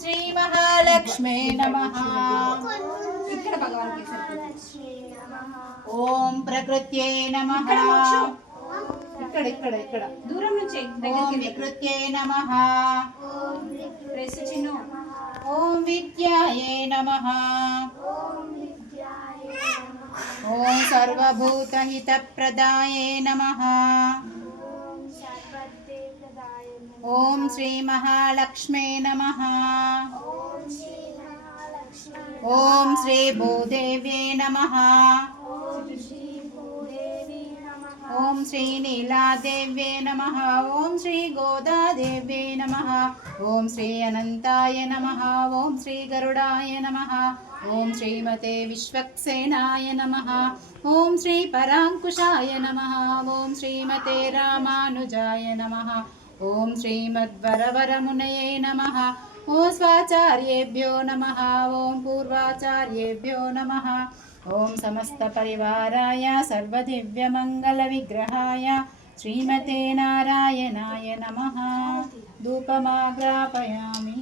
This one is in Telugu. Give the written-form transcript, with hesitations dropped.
श्री महालक्ष्मी नमः। ओम प्रकृत्यै नमः। ఇక్కడ దూరం నుంచి ఓం వికృత్యై నమః। ప్రెస్ చిన్ను। ఓం విద్యాయై నమః। ఓం సర్వభూతహితప్రదాయై నమః। ఓం శ్రీ మహాలక్ష్మే నమః। ఓం శ్రీ భూదేవ్యై నమః। ओम श्री नीलादेव्ये नमः। ओम श्री गोदादेव्ये नमः। ओम श्री अनंताय नमः। ओम श्री गरुडाय नमः। ओम श्रीमते विश्वक्सेनाय नमः। ओम श्री परांकुशाय नमः। ओम श्रीमते रामानुजाय नमः। ओम श्रीमद्वरवरमुनये नमः। ओम स्वाचार्येभ्यो नमः। ओम पूर्वाचार्येभ्यो नमः। ओम समस्त परिवाराय सर्वदिव्यमंगल विग्रहाय श्रीमते नारायणाय नमः। धूपमाग्रापयामि।